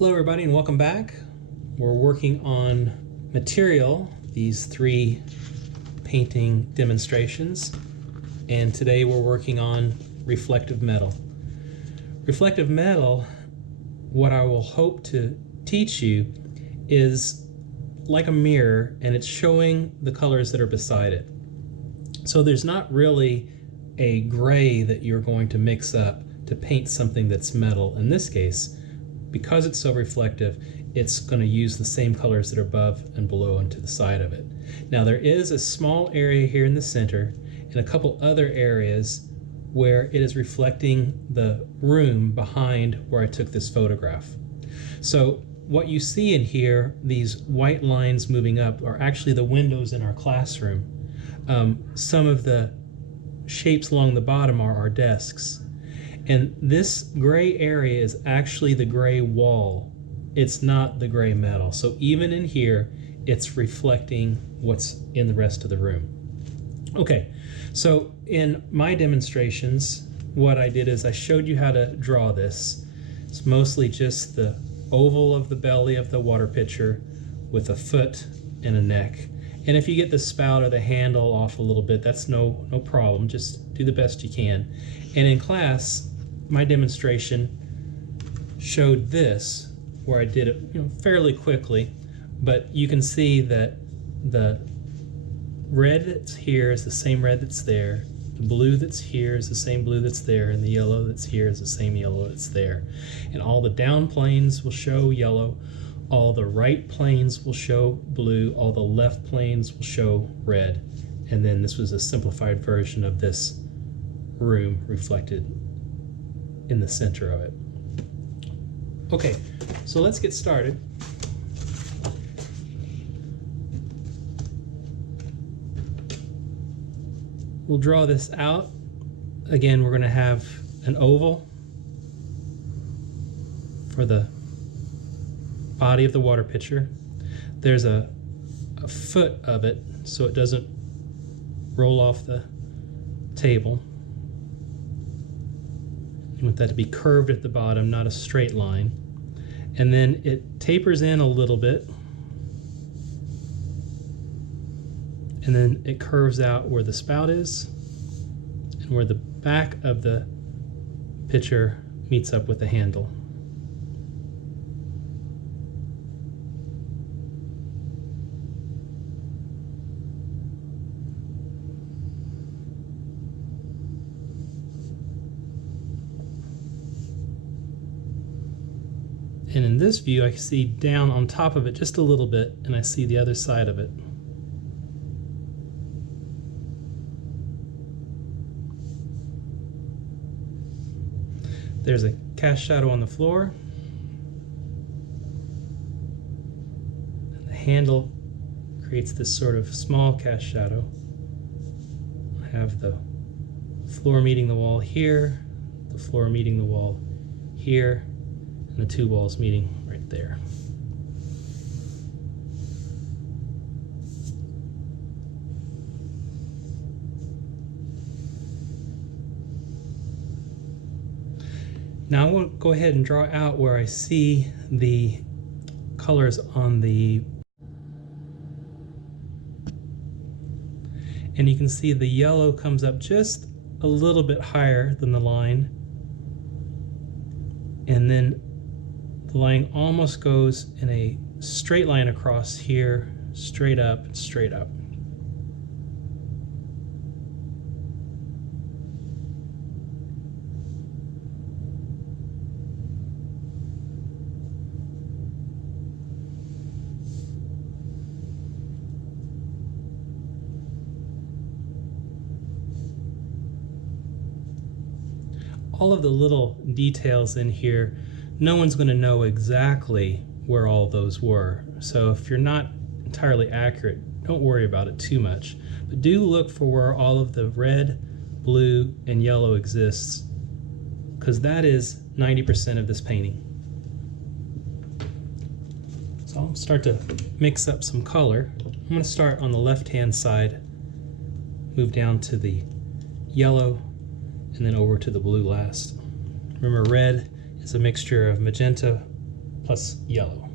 Hello everybody and welcome back. We're working on material, these three painting demonstrations, and today we're working on reflective metal. Reflective metal, what I will hope to teach you is like a mirror, and it's showing the colors that are beside it. So there's not really a gray that you're going to mix up to paint something that's metal. In this case, because it's so reflective, it's going to use the same colors that are above and below and to the side of it. Now there is a small area here in the center and a couple other areas where it is reflecting the room behind where I took this photograph. So what you see in here, these white lines moving up, are actually the windows in our classroom. Some of the shapes along the bottom are our desks. And this gray area is actually the gray wall. It's not the gray metal. So even in here, it's reflecting what's in the rest of the room. Okay, so in my demonstrations, what I did is I showed you how to draw this. It's mostly just the oval of the belly of the water pitcher with a foot and a neck. And if you get the spout or the handle off a little bit, that's no problem. Just do the best you can. And in class, my demonstration showed this, where I did it fairly quickly, but you can see that the red that's here is the same red that's there, the blue that's here is the same blue that's there, and the yellow that's here is the same yellow that's there. And all the down planes will show yellow, all the right planes will show blue, all the left planes will show red. And then this was a simplified version of this room reflected in the center of it. Okay, so let's get started. We'll draw this out. Again, we're going to have an oval for the body of the water pitcher. There's a foot of it so it doesn't roll off the table. You want that to be curved at the bottom, not a straight line. And then it tapers in a little bit. And then it curves out where the spout is and where the back of the pitcher meets up with the handle. And in this view, I see down on top of it just a little bit, and I see the other side of it. There's a cast shadow on the floor. And the handle creates this sort of small cast shadow. I have the floor meeting the wall here, the floor meeting the wall here, and the two walls meeting right there. Now I will go ahead and draw out where I see the colors on the, and you can see the yellow comes up just a little bit higher than the line, and then the line almost goes in a straight line across here, straight up and straight up. All of the little details in here, no one's going to know exactly where all those were. So if you're not entirely accurate, don't worry about it too much. But do look for where all of the red, blue, and yellow exists, because that is 90% of this painting. So I'll start to mix up some color. I'm going to start on the left-hand side, move down to the yellow, and then over to the blue last. Remember, red is a mixture of magenta, plus yellow.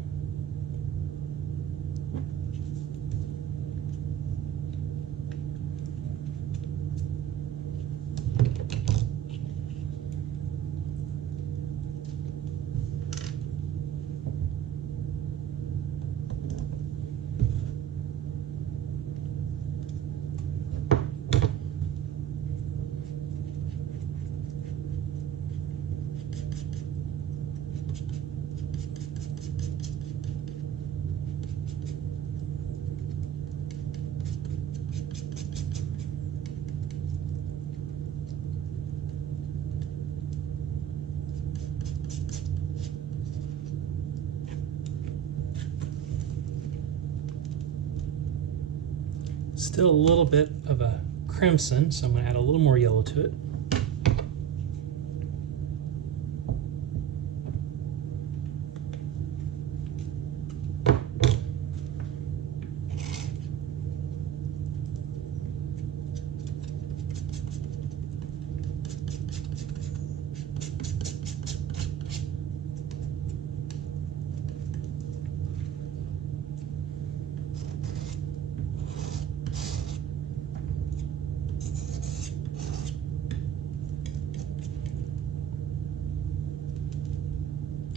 Still a little bit of a crimson, so I'm going to add a little more yellow to it.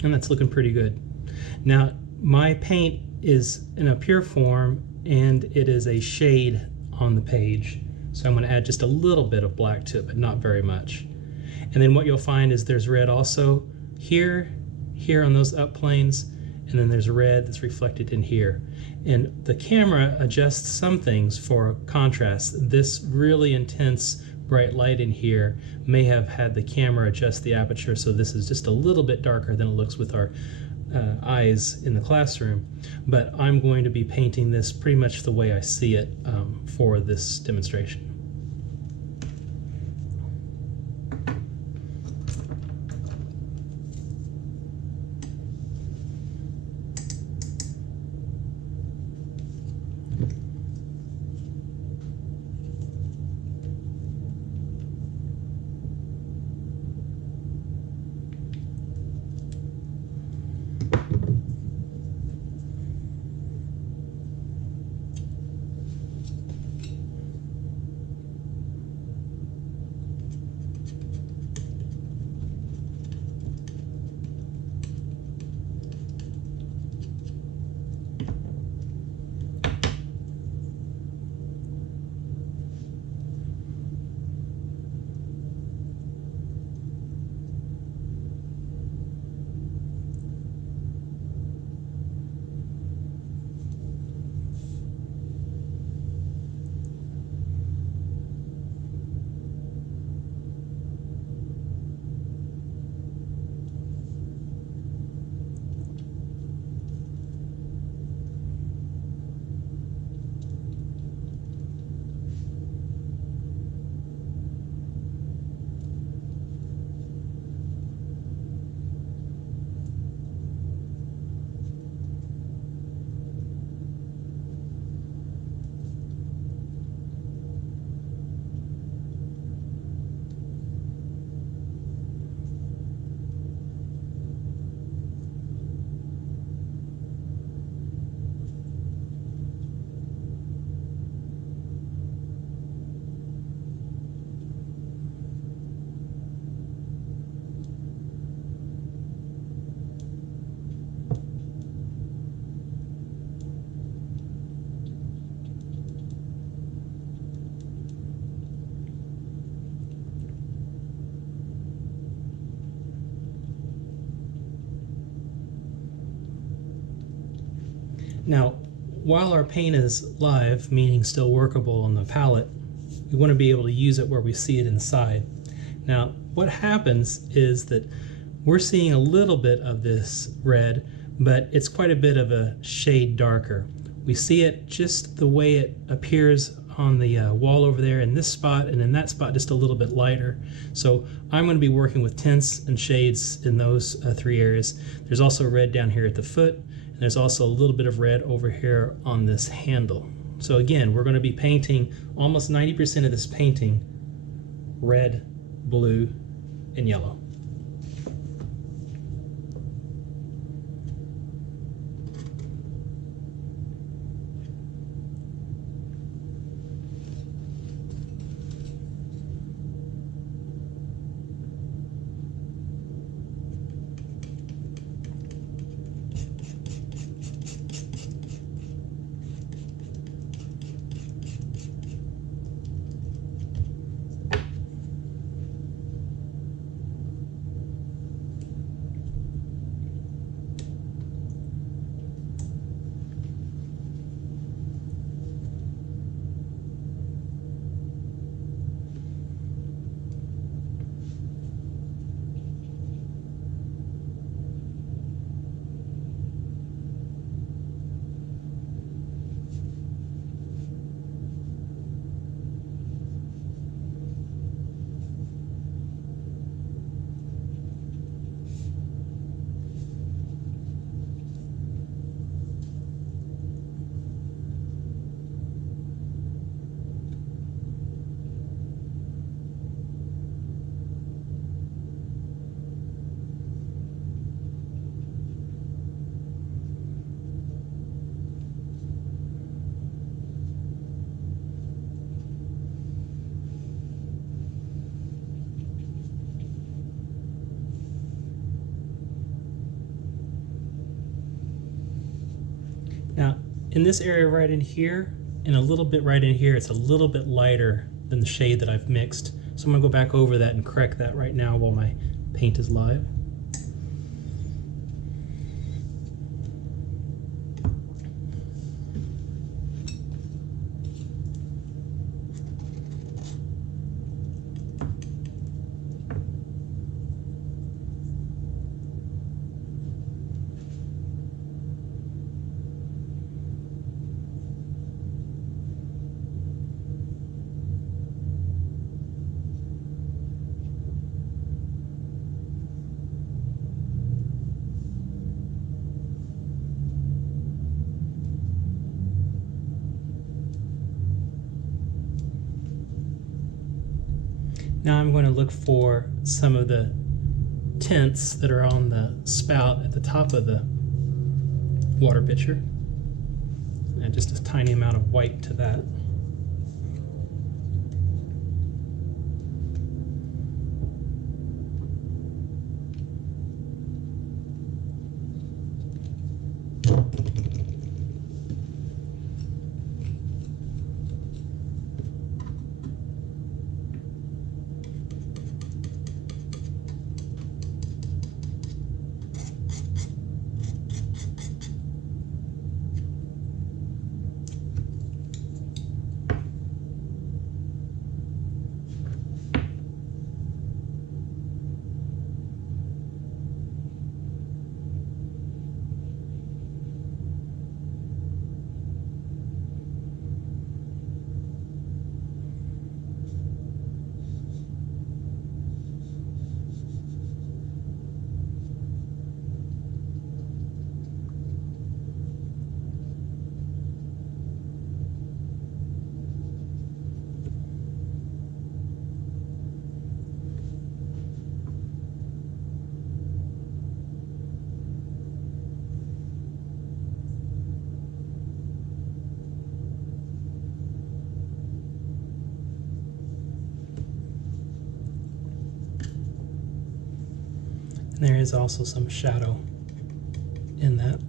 And that's looking pretty good. Now, my paint is in a pure form and it is a shade on the page. So I'm going to add just a little bit of black to it, but not very much. And then what you'll find is there's red also here on those up planes, and then there's red that's reflected in here. And the camera adjusts some things for contrast. This really intense bright light in here may have had the camera adjust the aperture, so this is just a little bit darker than it looks with our eyes in the classroom. But I'm going to be painting this pretty much the way I see it for this demonstration. Now, while our paint is live, meaning still workable on the palette, we want to be able to use it where we see it inside. Now, what happens is that we're seeing a little bit of this red, but it's quite a bit of a shade darker. We see it just the way it appears on the wall over there in this spot, and in that spot just a little bit lighter. So I'm going to be working with tints and shades in those three areas. There's also red down here at the foot, and there's also a little bit of red over here on this handle. So again, we're going to be painting almost 90% of this painting red, blue, and yellow. in this area right in here and a little bit right in here, it's a little bit lighter than the shade that I've mixed. So I'm gonna go back over that and correct that right now while my paint is live. Now I'm going to look for some of the tints that are on the spout at the top of the water pitcher. And just a tiny amount of white to that. And there is also some shadow in that.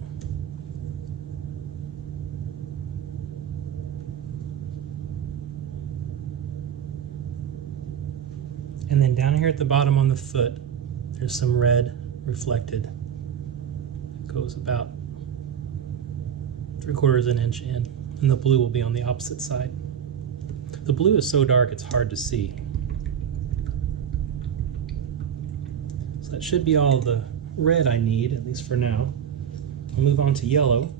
And then down here at the bottom on the foot, there's some red reflected. It goes about 3/4 inch in, and the blue will be on the opposite side. The blue is so dark it's hard to see. So that should be all the red I need, at least for now. I'll move on to yellow.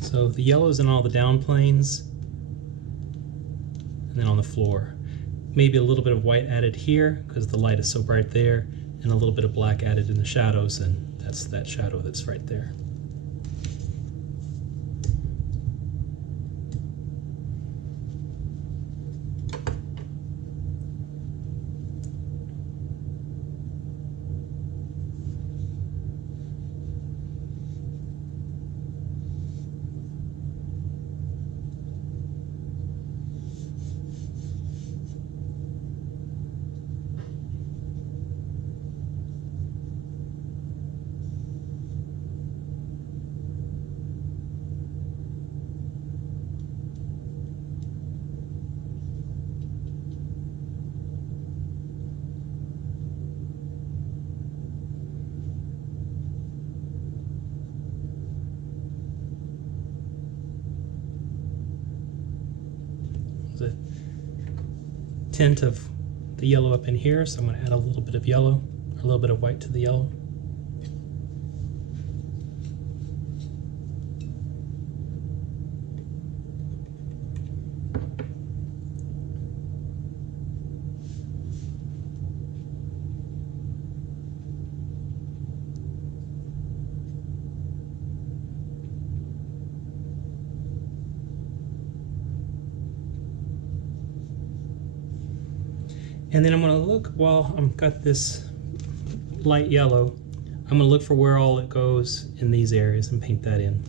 So the yellow's in all the down planes, and then on the floor. Maybe a little bit of white added here because the light is so bright there, and a little bit of black added in the shadows, and that's that shadow that's right there. There's a tint of the yellow up in here, so I'm going to add a little bit of yellow, or a little bit of white to the yellow. And then I'm going to look, while I've got this light yellow, I'm going to look for where all it goes in these areas and paint that in.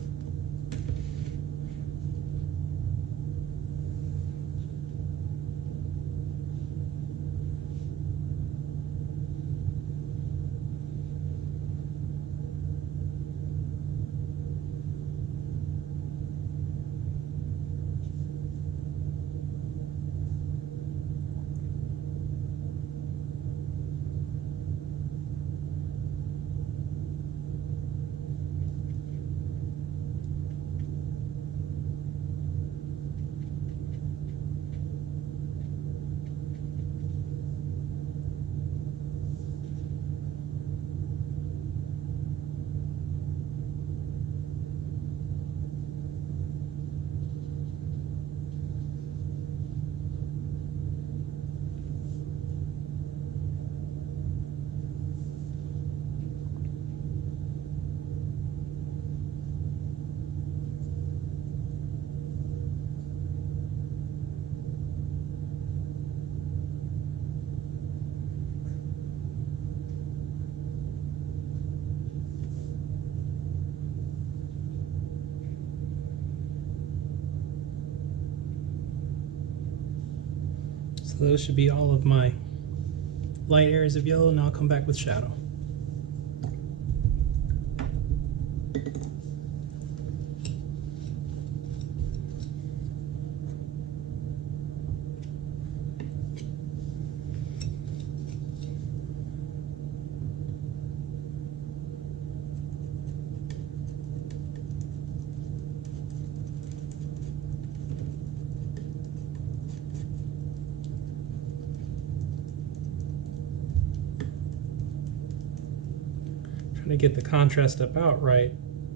So those should be all of my light areas of yellow. Now I'll come back with shadow. To get the contrast about right,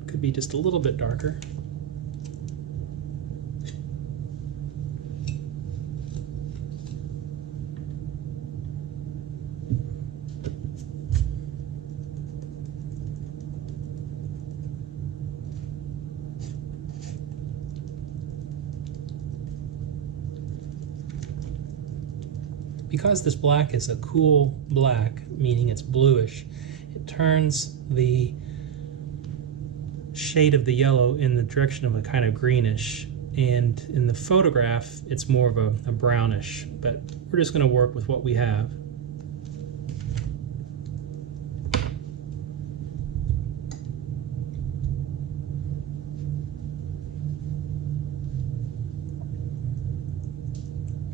could be just a little bit darker. Because this black is a cool black, meaning it's bluish, it turns the shade of the yellow in the direction of a kind of greenish, and in the photograph it's more of a brownish, but we're just going to work with what we have.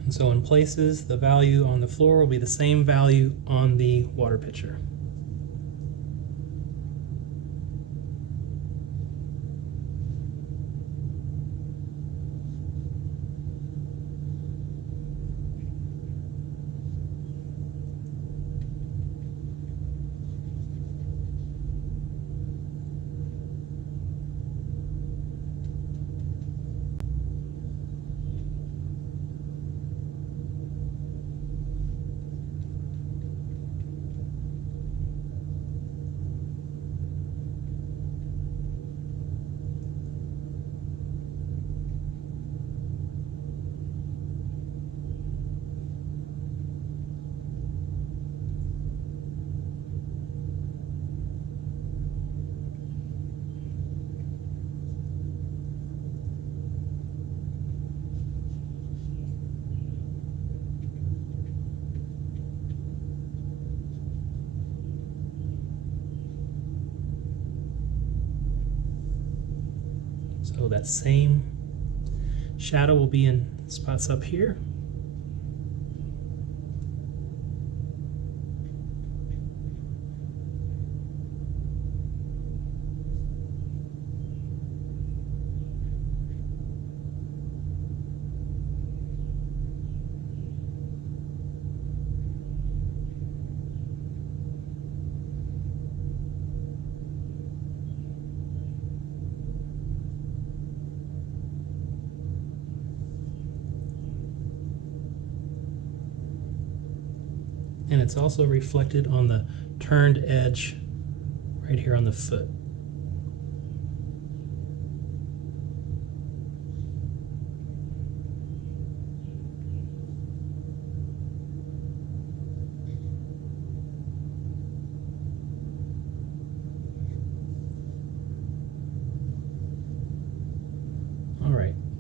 And so in places, the value on the floor will be the same value on the water pitcher. So that same shadow will be in spots up here. And it's also reflected on the turned edge right here on the foot.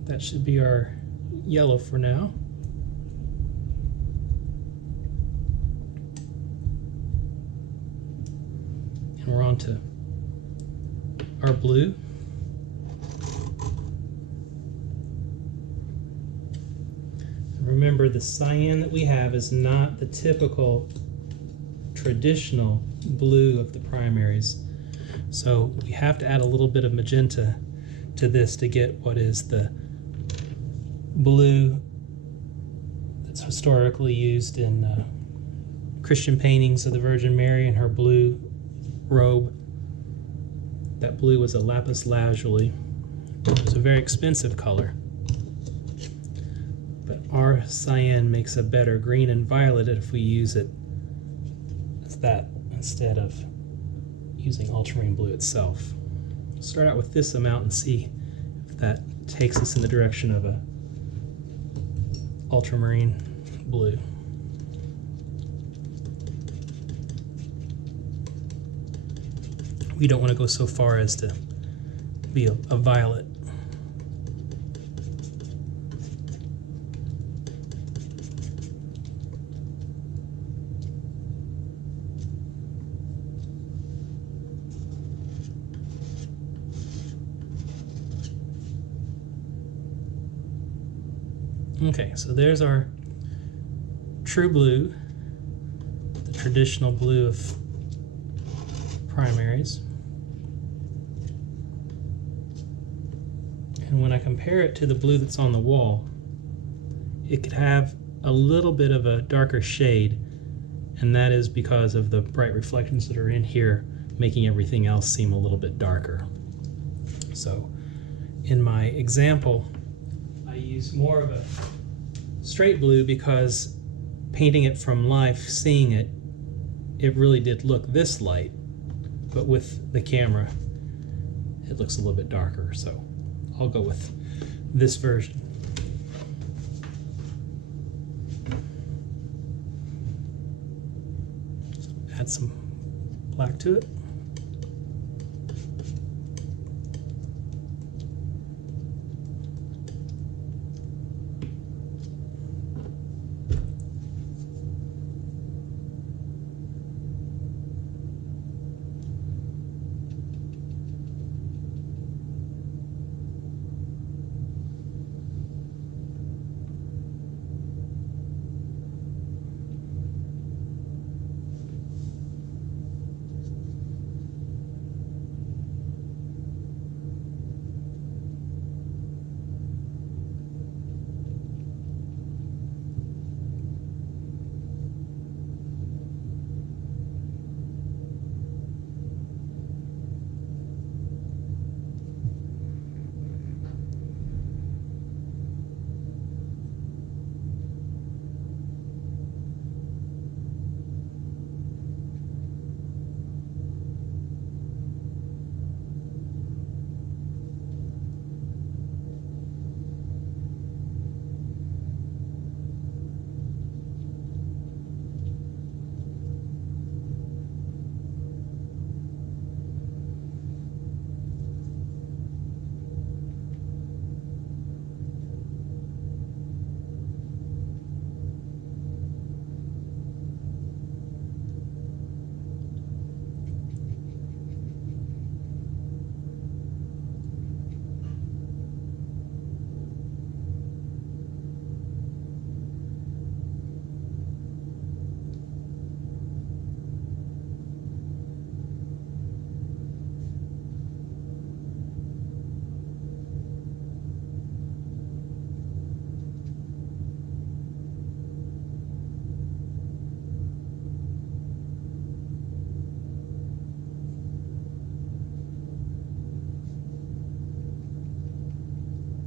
That should be our yellow for now. And we're on to our blue. Remember, the cyan that we have is not the typical traditional blue of the primaries. So we have to add a little bit of magenta to this to get what is the blue that's historically used in Christian paintings of the Virgin Mary and her blue robe. That blue was a lapis lazuli. It was a very expensive color. But our cyan makes a better green and violet if we use it as that instead of using ultramarine blue itself. We'll start out with this amount and see if that takes us in the direction of a ultramarine blue. We don't want to go so far as to be a violet. Okay, so there's our true blue, the traditional blue of primaries. And when I compare it to the blue that's on the wall, it could have a little bit of a darker shade, and that is because of the bright reflections that are in here, making everything else seem a little bit darker. So in my example, I use more of a straight blue because painting it from life, seeing it, it really did look this light, but with the camera, it looks a little bit darker. So I'll go with this version. Add some black to it.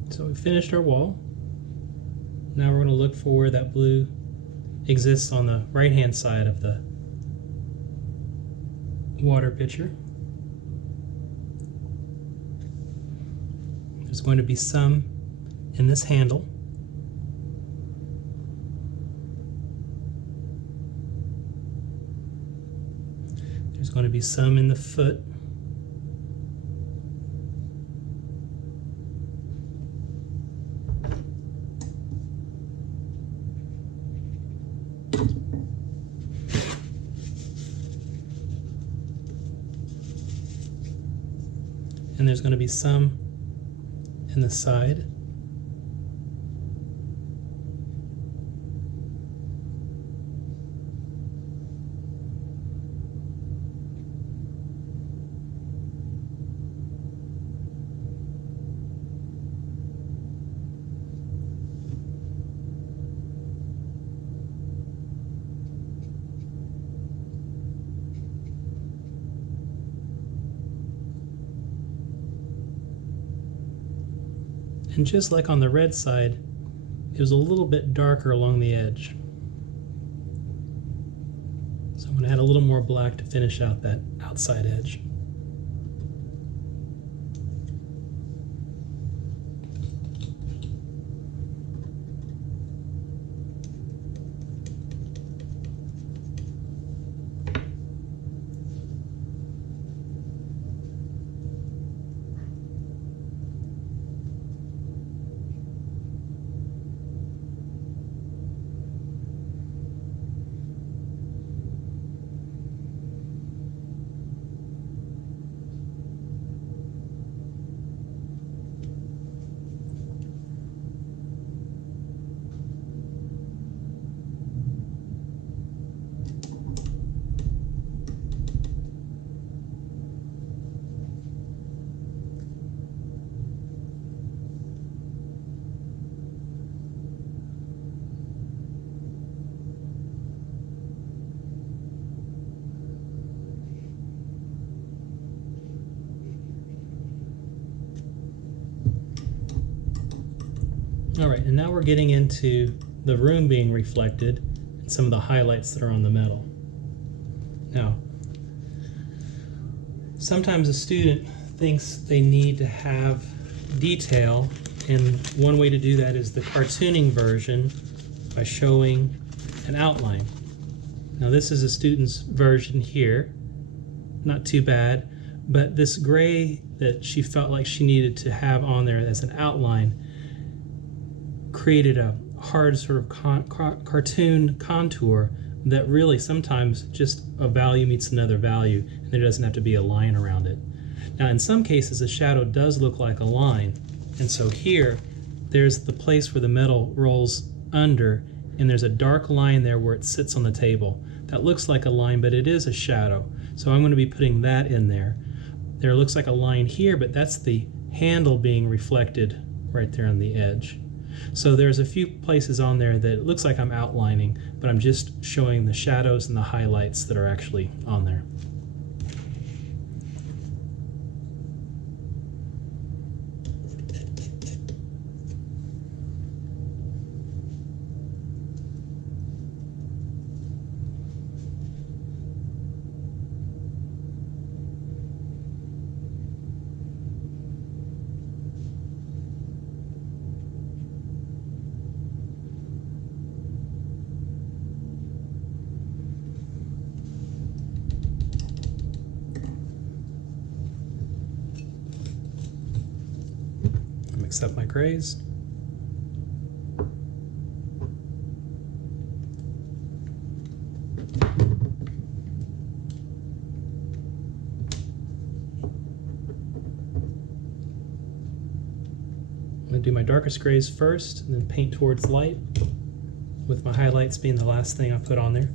So we finished our wall. Now we're going to look for where that blue exists on the right hand side of the water pitcher. There's going to be some in this handle. There's going to be some in the foot. and there's going to be some in the side. And just like on the red side, it was a little bit darker along the edge. So I'm going to add a little more black to finish out that outside edge. All right, and now we're getting into the room being reflected and some of the highlights that are on the metal. Now, sometimes a student thinks they need to have detail, and one way to do that is the cartooning version by showing an outline. Now this is a student's version here, not too bad, but this gray that she felt like she needed to have on there as an outline created a hard sort of cartoon contour that really sometimes just a value meets another value, and there doesn't have to be a line around it. Now in some cases a shadow does look like a line, and so here there's the place where the metal rolls under, and there's a dark line there where it sits on the table. That looks like a line, but it is a shadow, so I'm going to be putting that in there. There looks like a line here, but that's the handle being reflected right there on the edge. So there's a few places on there that it looks like I'm outlining, but I'm just showing the shadows and the highlights that are actually on there. Mix up my grays. I'm going to do my darkest grays first and then paint towards light, with my highlights being the last thing I put on there.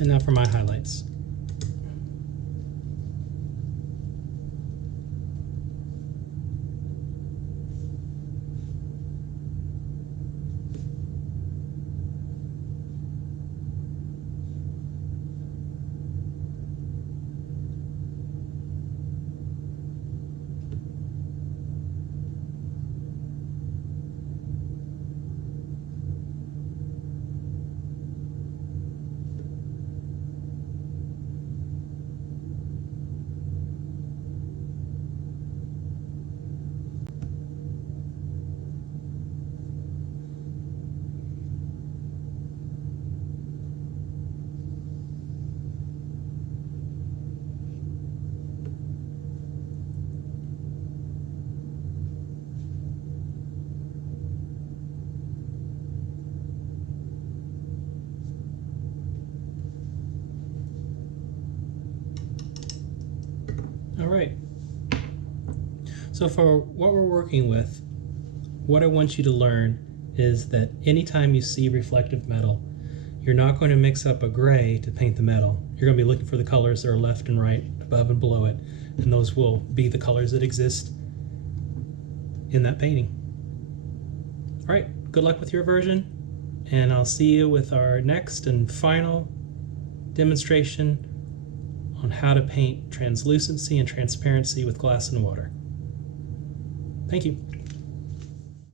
And now for my highlights. All right. So for what we're working with, what I want you to learn is that anytime you see reflective metal, you're not going to mix up a gray to paint the metal. You're going to be looking for the colors that are left and right, above and below it, and those will be the colors that exist in that painting. All right, good luck with your version, and I'll see you with our next and final demonstration on how to paint translucency and transparency with glass and water. Thank you.